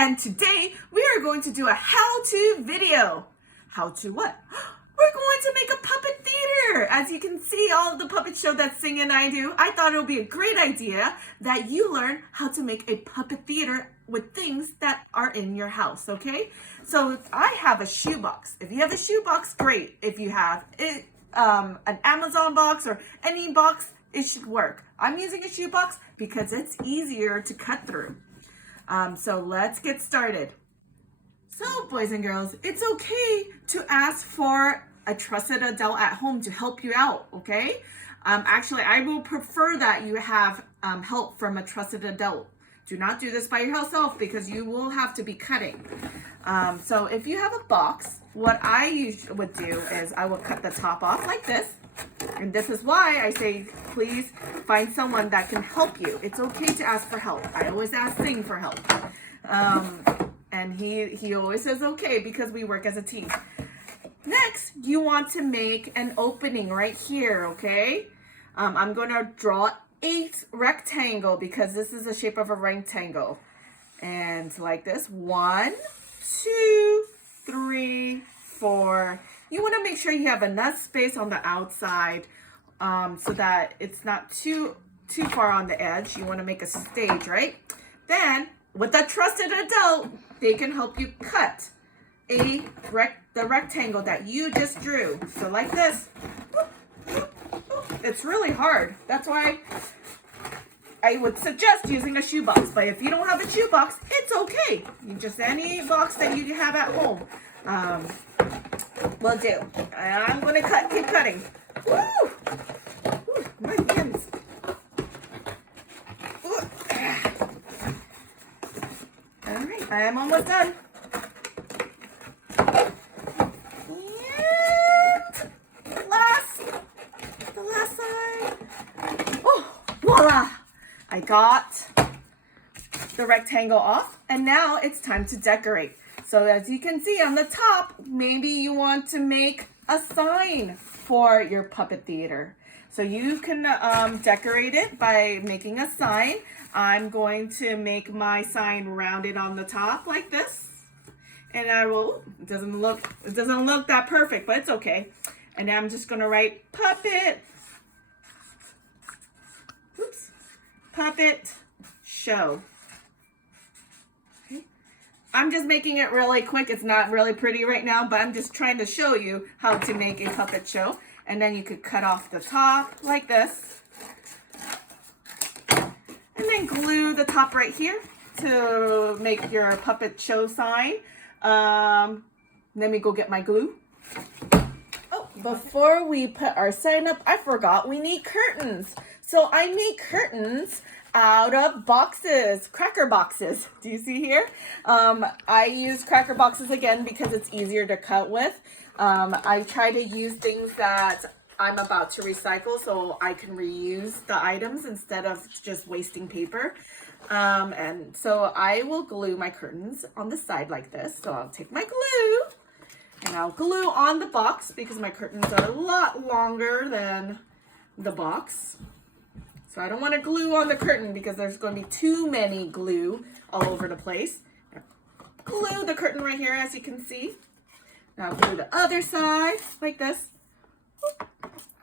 and today we are going to do a how-to video. How to what? We're going to make a puppet theater. As you can see, all of the puppet show that Sing and I do, I thought it would be a great idea that you learn how to make a puppet theater with things that are in your house, okay? So I have a shoebox. If you have a shoebox, great. If you have an Amazon box or any box, it should work. I'm using a shoebox because it's easier to cut through. So let's get started. So boys and girls, it's okay to ask for a trusted adult at home to help you out, okay? Actually, I will prefer that you have help from a trusted adult. Do not do this by yourself because you will have to be cutting. So if you have a box, what I usually would do is I would cut the top off like this. And this is why I say, please find someone that can help you. It's okay to ask for help. I always ask Sing for help. And he always says okay because we work as a team. Next, you want to make an opening right here, okay? I'm going to draw a rectangle because this is the shape of a rectangle. And like this, 1, 2, 3, 4. You want to make sure you have enough space on the outside so that it's not too far on the edge. You want to make a stage, right? Then, with a trusted adult, they can help you cut the rectangle that you just drew. So like this. It's really hard. That's why I would suggest using a shoebox. But if you don't have a shoebox, it's okay. You just any box that you have at home will do. And I'm going to keep cutting. Woo! Woo, my hands. All right, I am almost done. The last side. Oh, voila! I got the rectangle off, and now it's time to decorate. So as you can see on the top, maybe you want to make a sign for your puppet theater. So you can decorate it by making a sign. I'm going to make my sign rounded on the top like this. And I will, it doesn't look that perfect, but it's okay. And now I'm just gonna write puppet, puppet show. Okay. I'm just making it really quick. It's not really pretty right now, but I'm just trying to show you how to make a puppet show. And then you could cut off the top like this. And then glue the top right here to make your puppet show sign. Let me go get my glue. Oh, before we put our sign up, I forgot we need curtains. So I made curtains out of boxes, cracker boxes. Do you see here? I use cracker boxes again because it's easier to cut with. I try to use things that I'm about to recycle so I can reuse the items instead of just wasting paper. And so I will glue my curtains on the side like this. So I'll take my glue and I'll glue on the box because my curtains are a lot longer than the box. So I don't want to glue on the curtain because there's going to be too many glue all over the place. Glue the curtain right here as you can see. Now glue the other side like this.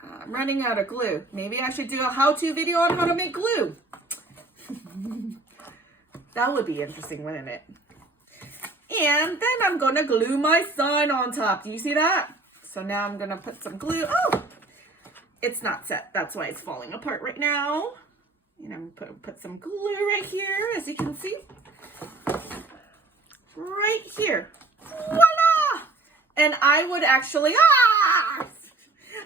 I'm running out of glue. Maybe I should do a how-to video on how to make glue. That would be interesting, wouldn't it? And then I'm going to glue my sign on top. Do you see that? So now I'm going to put some glue. Oh, it's not set. That's why it's falling apart right now. And I'm going to put some glue right here, as you can see. Right here. Voila! And I would actually,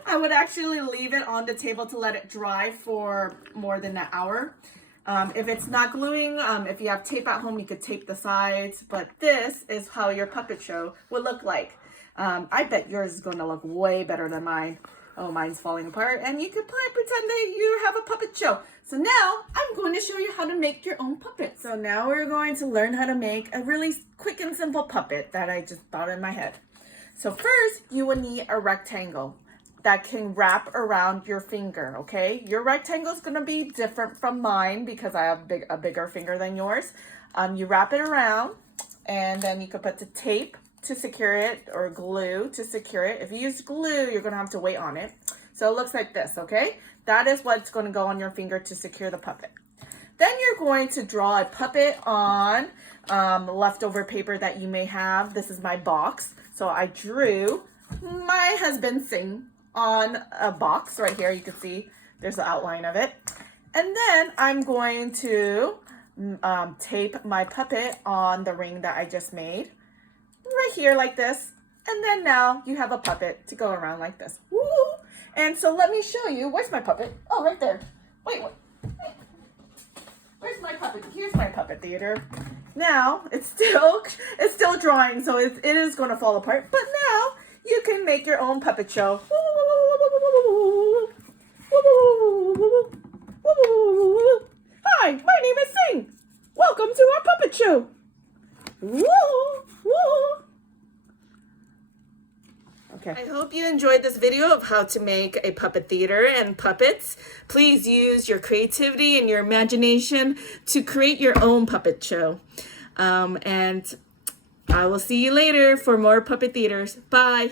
I would actually leave it on the table to let it dry for more than an hour. If it's not gluing, if you have tape at home, you could tape the sides, but this is how your puppet show would look like. I bet yours is going to look way better than mine. Oh, mine's falling apart, and you could pretend that you have a puppet show. So now I'm going to show you how to make your own puppet. So now we're going to learn how to make a really quick and simple puppet that I just thought in my head. So first, you will need a rectangle that can wrap around your finger, okay? Your rectangle is going to be different from mine because I have a bigger finger than yours. You wrap it around And then you could put the tape to secure it or glue to secure it. If you use glue, you're going to have to wait on it. So it looks like this, okay? That is what's going to go on your finger to secure the puppet. Then you're going to draw a puppet on leftover paper that you may have. This is my box. So I drew my husband sing on a box right here. You can see there's the outline of it. And then I'm going to tape my puppet on the ring that I just made right here like this. And then now you have a puppet to go around like this. Woo! And so let me show you. Where's my puppet? Oh, right there. Wait. Where's my puppet? Here's my puppet theater. Now it's still drawing, so it is going to fall apart. But now you can make your own puppet show. Hi, my name is Sing. Welcome to our puppet show. Woo, woo. Okay. I hope you enjoyed this video of how to make a puppet theater and puppets. Please use your creativity and your imagination to create your own puppet show. And I will see you later for more puppet theaters. Bye.